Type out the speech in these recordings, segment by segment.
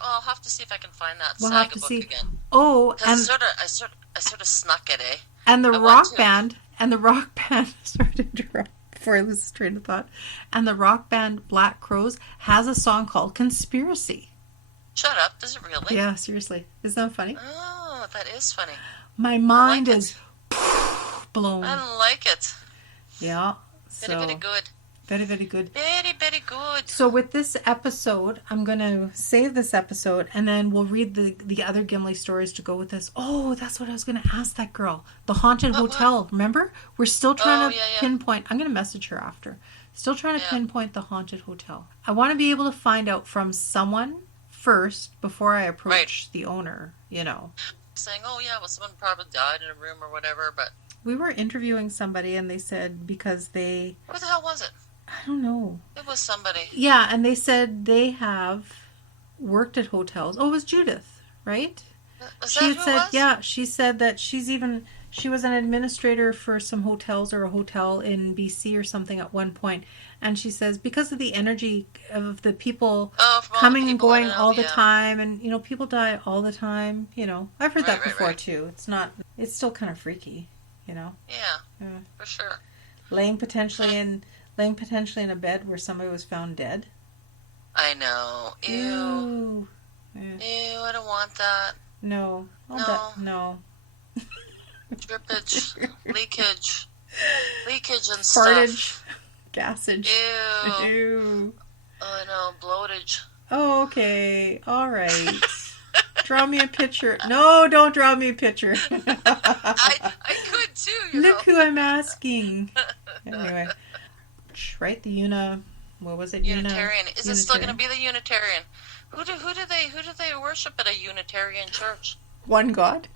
I'll have to see if I can find that We'll have saga to book see. again. Oh, Because I sort of snuck it, eh? and the I want rock to. band, sorry to interrupt before I lose this train of thought, and the rock band Black Crowes has a song called Conspiracy. Shut up. Does it really? Yeah, seriously. Isn't that funny? Oh, that is funny. My I mind like is it. blown. I like it. Yeah, Very, very so good. very, very good. Very, very good. So with this episode, I'm going to save this episode and then we'll read the other Gimli stories to go with this. Oh, that's what I was going to ask that girl. The Haunted Hotel, remember? We're still trying to pinpoint. I'm going to message her after. Still trying to pinpoint the Haunted Hotel. I want to be able to find out from someone first before I approach the owner, you know. Saying, oh yeah, well someone probably died in a room or whatever, but... We were interviewing somebody and they said because they... Who the hell was it? I don't know. It was somebody. Yeah, and they said they have worked at hotels. Oh, it was Judith, right? She had said, yeah, she said that she was an administrator for some hotels or a hotel in BC or something at one point. And she says because of the energy of the people coming and going all the time, and you know, people die all the time, you know. I've heard that before too. It's still kind of freaky, you know. Yeah. For sure. Laying potentially in a bed where somebody was found dead. I know. Ew. Ew, I don't want that. No. No. Drippage. Leakage and Fartage. stuff. Gassage. Ew. Oh, no. Bloatage. Oh, okay. All right. Draw me a picture. No, don't draw me a picture. I could too, Look who I'm asking. Anyway. Right, what was it? Unitarian. Is it still going to be the Unitarian? Who do they worship at a Unitarian church? One God.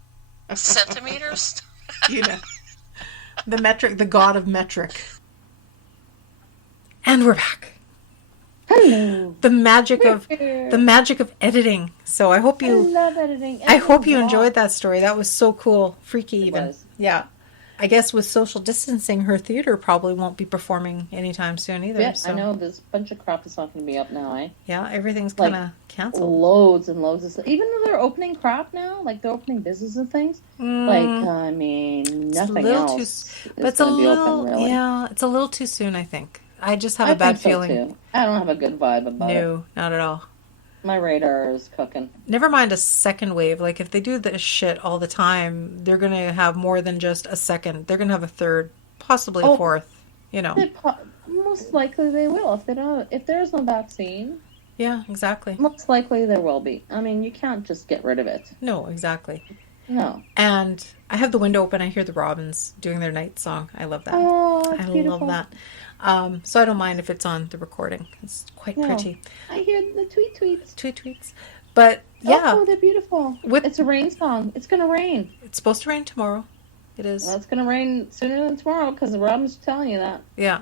Centimeters. The God of metric. And we're back. Hello. The magic of editing. So I hope you. I love editing. I hope you enjoyed that story. That was so cool, freaky even. It was. Yeah. I guess with social distancing, her theater probably won't be performing anytime soon either. Yeah, so. I know. There's a bunch of crap that's not going to be up now, eh? Yeah, everything's kind of canceled. Loads and loads of stuff. Even though they're opening crap now, like they're opening business and things. I mean, nothing else is going to be open, really. Yeah, it's a little too soon, I think. I just have a bad feeling. Too. I don't have a good vibe about it. No, not at all. My radar is cooking. Never mind a second wave. Like, if they do this shit all the time, they're going to have more than just a second. They're going to have a third, possibly a fourth, you know. Most likely they will. If there's no vaccine. Yeah, exactly. Most likely there will be. I mean, you can't just get rid of it. No, exactly. No. And I have the window open. I hear the robins doing their night song. I love that. Oh, it's beautiful. Love that. So I don't mind if it's on the recording. It's quite pretty. I hear the tweets. Tweets. But, yeah. Oh, they're beautiful. It's a rain song. It's going to rain. It's supposed to rain tomorrow. It is. Well, it's going to rain sooner than tomorrow because the robin's telling you that. Yeah.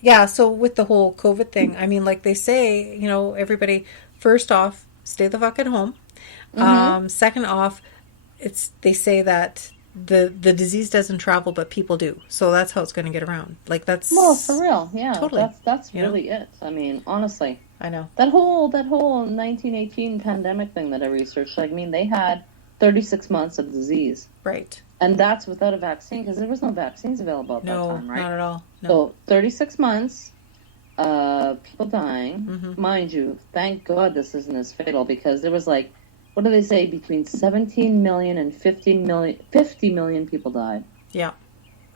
Yeah, so with the whole COVID thing, I mean, like they say, you know, everybody, first off, stay the fuck at home. Mm-hmm. Second off, they say that the disease doesn't travel, but people do. So that's how it's going to get around. Like, that's... Well, for real, yeah. Totally. That's really it. I mean, honestly. I know. That whole 1918 pandemic thing that I researched, like, I mean, they had 36 months of disease. Right. And that's without a vaccine, because there was no vaccines available at that time, right? No, not at all. No. So 36 months, people dying. Mm-hmm. Mind you, thank God this isn't as fatal, because there was like, what do they say, between 17 million and 50 million people died. Yeah.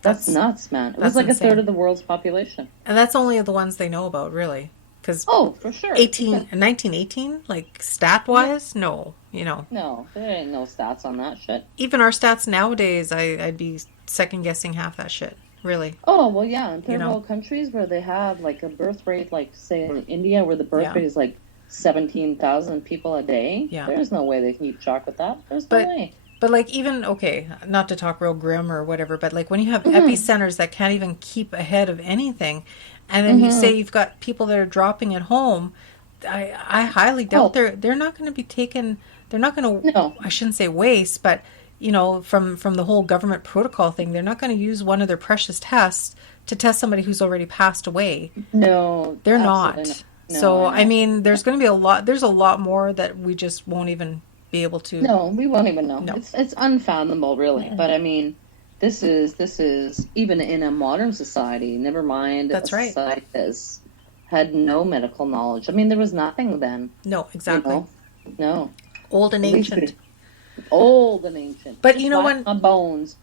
That's nuts, man. It was like insane. A third of the world's population. And that's only the ones they know about, really. Cause for sure. 1918, like, stat-wise, no, you know. No, there ain't no stats on that shit. Even our stats nowadays, I'd be second-guessing half that shit, really. Oh, well, yeah, in third world countries where they have, like, a birth rate, like, say, in India, where the birth rate is, like, 17,000 people a day. Yeah. There's no way they can keep track with that. There's no way. But, like, even, okay, not to talk real grim or whatever, but, like, when you have epicenters that can't even keep ahead of anything, and then you say you've got people that are dropping at home, I highly doubt they're not going to be taken, they're not going to, I shouldn't say waste, but, you know, from the whole government protocol thing, they're not going to use one of their precious tests to test somebody who's already passed away. No. They're not. No, So, I know. there's going to be there's a lot more that we just won't even be able to. No, we won't even know. No. It's unfathomable, really. But this is even in a modern society. Never mind. That's right. Society has had no medical knowledge. There was nothing then. No, exactly. No. Old and ancient. Old and ancient. But you know when on bones.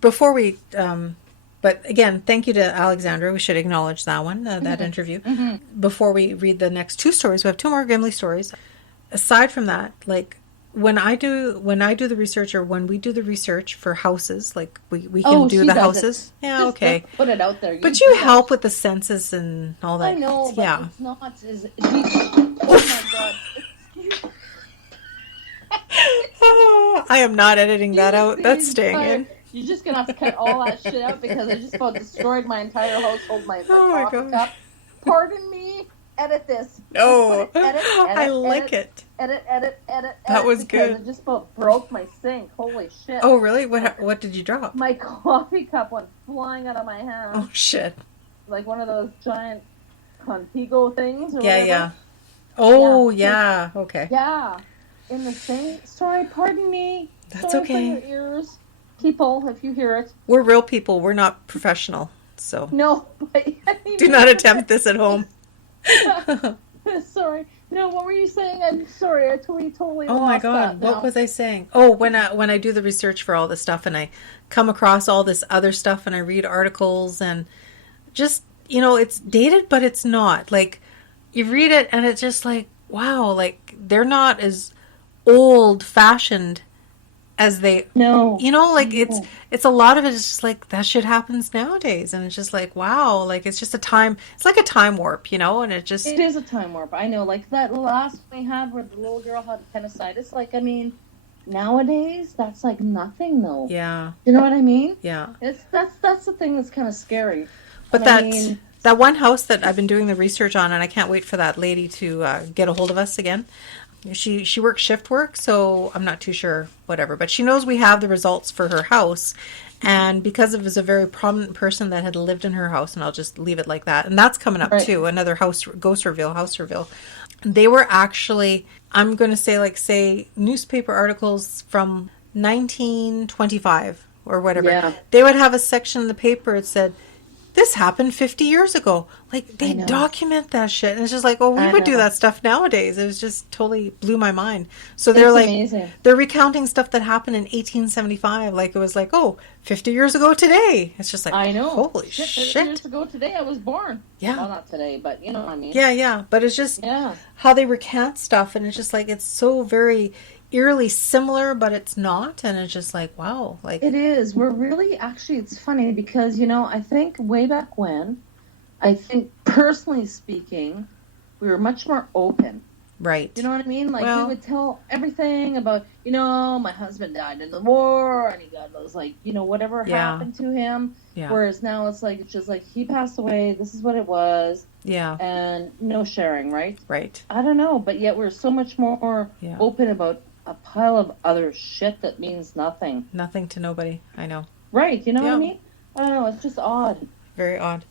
Before we, but again, thank you to Alexandra. We should acknowledge that one, that interview. Before we read the next two stories, we have two more Gimli stories. Aside from that, like when I do the research, or when we do the research for houses, like we can do the houses. Yeah, just okay. Put it out there. But you help with the census and all that. I know, but yeah. it's not. Oh my God. I am not editing that out. That's staying in. You're just gonna have to cut all that shit out because I just about destroyed my entire household. My God. cup. Pardon me. Edit this. No, Edit, I like it. Edit. That was good. It just about broke my sink. Holy shit. Oh, really? What did you drop? My coffee cup went flying out of my hand. Oh, shit. Like one of those giant Contigo things. Or Yeah, whatever. yeah. Oh, yeah. Okay. Yeah. In the sink. Sorry, pardon me. That's Sorry okay. for your ears. People, if you hear it. We're real people. We're not professional. So No, but do not attempt this at home. Sorry. No, what were you saying? I'm sorry. I totally Oh lost my God. that What now. was I saying? Oh, when I do the research for all this stuff and I come across all this other stuff and I read articles and just, it's dated, but it's not. Like, you read it and it's just like, wow, like they're not as old fashioned as they, No. like it's a lot of it is just like that shit happens nowadays. And it's just like, wow, like it's just it's like a time warp, and it is a time warp. I know, like that last we had where the little girl had appendicitis. Like, nowadays that's like nothing though. yeah. You know what I mean? Yeah. That's the thing that's kind of scary. But that one house that I've been doing the research on, and I can't wait for that lady to get a hold of us again. She works shift work, so I'm not too sure, whatever. But she knows we have the results for her house. And because it was a very prominent person that had lived in her house, and I'll just leave it like that. And that's coming up too, another house reveal. They were actually, I'm going to say newspaper articles from 1925 or whatever. Yeah. They would have a section in the paper that said, this happened 50 years ago. Like, they document that shit. And it's just like, oh, we would do that stuff nowadays. It was just totally blew my mind. So they're amazing. They're recounting stuff that happened in 1875. Like, it was like, 50 years ago today. It's just like, I know. Holy shit. 50 years ago today I was born. Yeah. Well, not today, but you know what I mean. Yeah. But it's just how they recount stuff. And it's just like, it's so very eerily similar, but it's not. And it's just like, wow. Like, it is. We're really, actually, it's funny because, I think way back when, personally speaking, we were much more open. right. You know what I mean? Like, we would tell everything about, my husband died in the war, and he got those, like, whatever happened to him. Yeah. Whereas now it's just like, he passed away, this is what it was. Yeah. And no sharing, right? Right. I don't know, but yet we're so much more open about a pile of other shit that means nothing. Nothing to nobody. I know. Right, you know what I mean? I don't know, it's just odd. Very odd.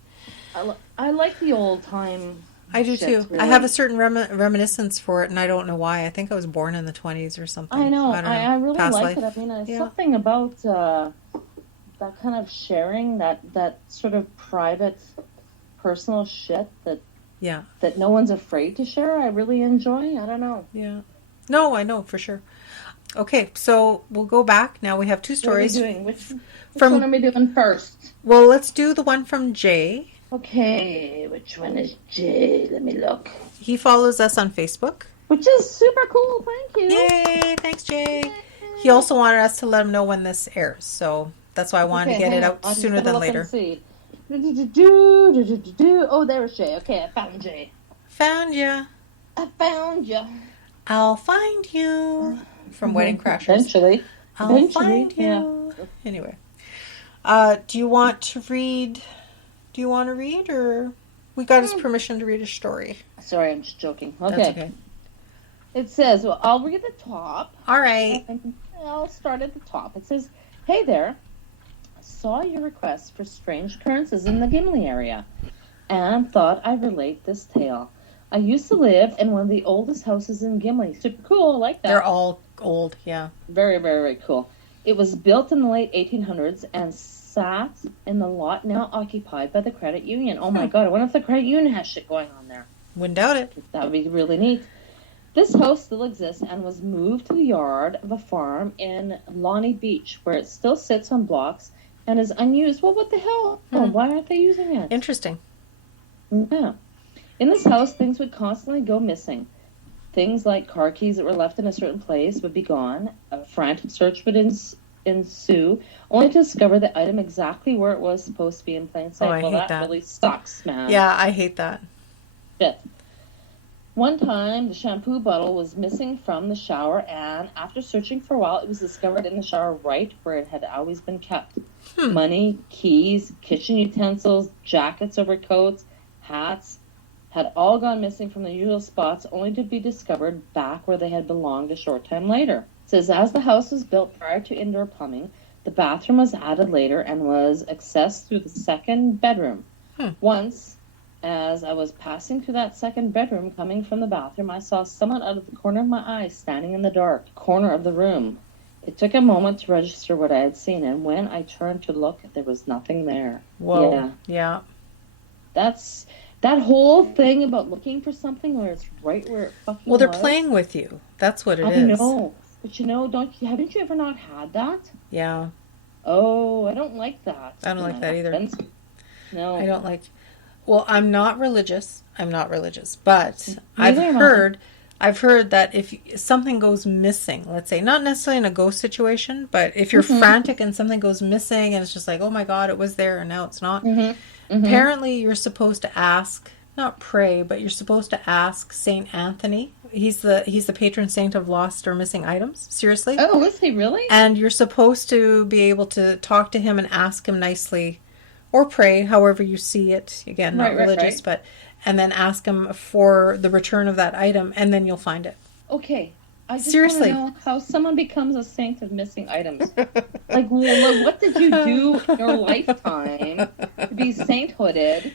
I like the old time. I do shit, too. really. I have a certain reminiscence for it, and I don't know why. I think I was born in the 20s or something. I know. don't know. I really Past like life. it. There's something about that kind of sharing, that sort of private, personal shit that no one's afraid to share. I really enjoy. I don't know. Yeah. No, I know for sure. Okay, so we'll go back. Now we have two stories. What are we doing? Which one are we doing first? Well, let's do the one from Jay. Okay, which one is Jay? Let me look. He follows us on Facebook. Which is super cool. Thank you. Yay! Thanks, Jay. Yay. He also wanted us to let him know when this airs, so that's why I wanted to get it out sooner than later. Oh, there's Jay. Okay, I found Jay. Found ya. I found ya. I'll find you. From Wedding Crashers. Eventually. I'll find you. Yeah. Anyway. Do you want to read, or we got his permission to read a story? Sorry, I'm just joking. Okay. That's okay. It says, well, I'll read the top. All right. I'll start at the top. It says, hey there. I saw your request for strange occurrences in the Gimli area and thought I'd relate this tale. I used to live in one of the oldest houses in Gimli. Super cool, I like that. They're all old, yeah. Very, very, very cool. It was built in the late 1800s and sat in the lot now occupied by the credit union. Oh my God, I wonder if the credit union has shit going on there. Wouldn't doubt it. That would be really neat. This house still exists and was moved to the yard of a farm in Lonnie Beach, where it still sits on blocks and is unused. Well, what the hell? Oh, why aren't they using it? Interesting. Yeah. In this house, things would constantly go missing. Things like car keys that were left in a certain place would be gone. A frantic search would ensue, only to discover the item exactly where it was supposed to be in plain sight. Oh, I hate that. Really sucks, man. Yeah, I hate that. Shit. One time, the shampoo bottle was missing from the shower, and after searching for a while, it was discovered in the shower right where it had always been kept. Money, keys, kitchen utensils, jackets, overcoats, hats had all gone missing from the usual spots, only to be discovered back where they had belonged a short time later. It says, as the house was built prior to indoor plumbing, the bathroom was added later and was accessed through the second bedroom. Once, as I was passing through that second bedroom coming from the bathroom, I saw someone out of the corner of my eye standing in the dark corner of the room. It took a moment to register what I had seen, and when I turned to look, there was nothing there. Whoa. Yeah. That's that whole thing about looking for something where it's right where it fucking Well, they're was. playing with you. That's what it is. I know. But haven't you ever not had that? Yeah. Oh, I don't like that. I don't like that either. No. I don't like... Well, I'm not religious, but Neither I've heard that if something goes missing, let's say, not necessarily in a ghost situation, but if you're frantic and something goes missing and it's just like, oh my God, it was there and now it's not. Apparently you're supposed to ask, not pray, but you're supposed to ask Saint Anthony. He's the patron saint of lost or missing items. Seriously. Oh, is he really? And you're supposed to be able to talk to him and ask him nicely, or pray, however you see it. Again, not religious, but... And then ask him for the return of that item, and then you'll find it. Okay. I just Seriously. want to know how someone becomes a saint of missing items. Like, what did you do in your lifetime to be sainthooded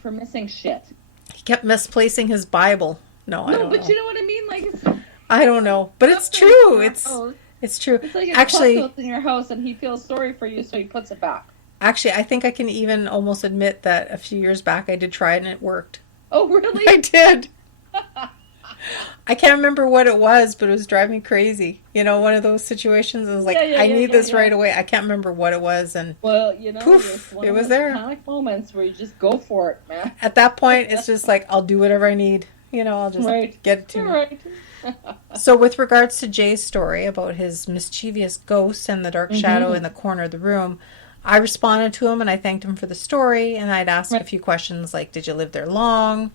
for missing shit? He kept misplacing his Bible. No, I don't know. But you know what I mean? Like, I don't know. But it's true. It's true. It's like Actually, in your house, and he feels sorry for you, so he puts it back. Actually, I think I can even almost admit that a few years back I did try it and it worked. Oh, really? I did. I can't remember what it was, but it was driving me crazy. You know, one of those situations. I was like, I need this right away. I can't remember what it was, and poof, it was there. Panic moments where you just go for it, man. At that point, it's just like, I'll do whatever I need. You know, I'll just get it to me. Right. So with regards to Jay's story about his mischievous ghost and the dark shadow in the corner of the room, I responded to him and I thanked him for the story, and I'd asked a few questions like, did you live there long?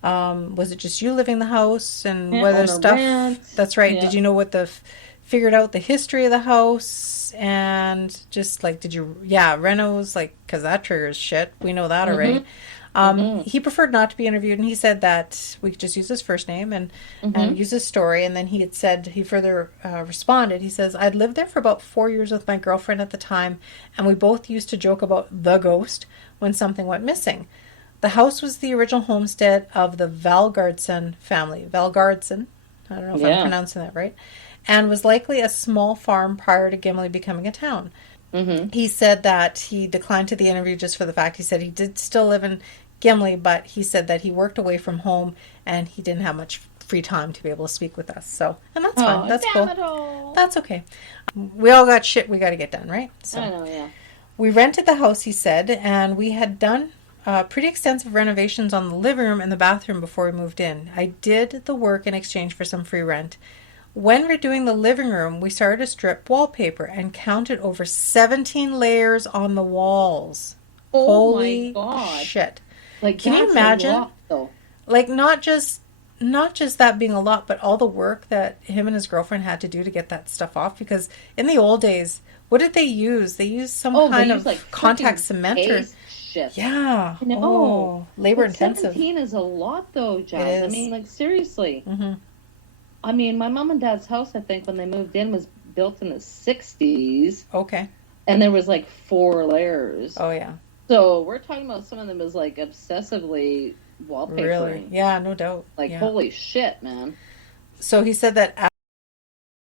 Was it just you living in the house? And whether stuff... Rent. That's right. Yeah. Did you know what figured out the history of the house? And just like, did you... Yeah, renos, like, because that triggers shit. We know that already. He preferred not to be interviewed, and he said that we could just use his first name and use his story. And then he had said, he further responded, he says, I'd lived there for about 4 years with my girlfriend at the time, and we both used to joke about the ghost when something went missing. The house was the original homestead of the Valgardson family. Valgardson, I don't know if I'm pronouncing that right, and was likely a small farm prior to Gimli becoming a town. He said that he declined to the interview just for the fact, he said he did still live in Gimli, but he said that he worked away from home and he didn't have much free time to be able to speak with us. So, and that's fine. That's cool. That's okay. We all got shit we got to get done, right? So, I know, yeah. We rented the house, he said, and we had done pretty extensive renovations on the living room and the bathroom before we moved in. I did the work in exchange for some free rent. When redoing the living room, we started to strip wallpaper and counted over 17 layers on the walls. Oh Holy my God. shit. Like, can you imagine? A lot, though. Like, not just that being a lot, but all the work that him and his girlfriend had to do to get that stuff off. Because in the old days, what did they use? They used some kind of like contact cement or shit. Yeah. No. Labor intensive. 17 is a lot, though, Jas. I mean, like, seriously. I mean, my mom and dad's house, I think, when they moved in, was built in the 60s. Okay. And there was like 4 layers. Oh, yeah. So we're talking about someone that was like obsessively wallpapering. Really? Yeah, no doubt. Like, yeah. holy shit, man. So he said that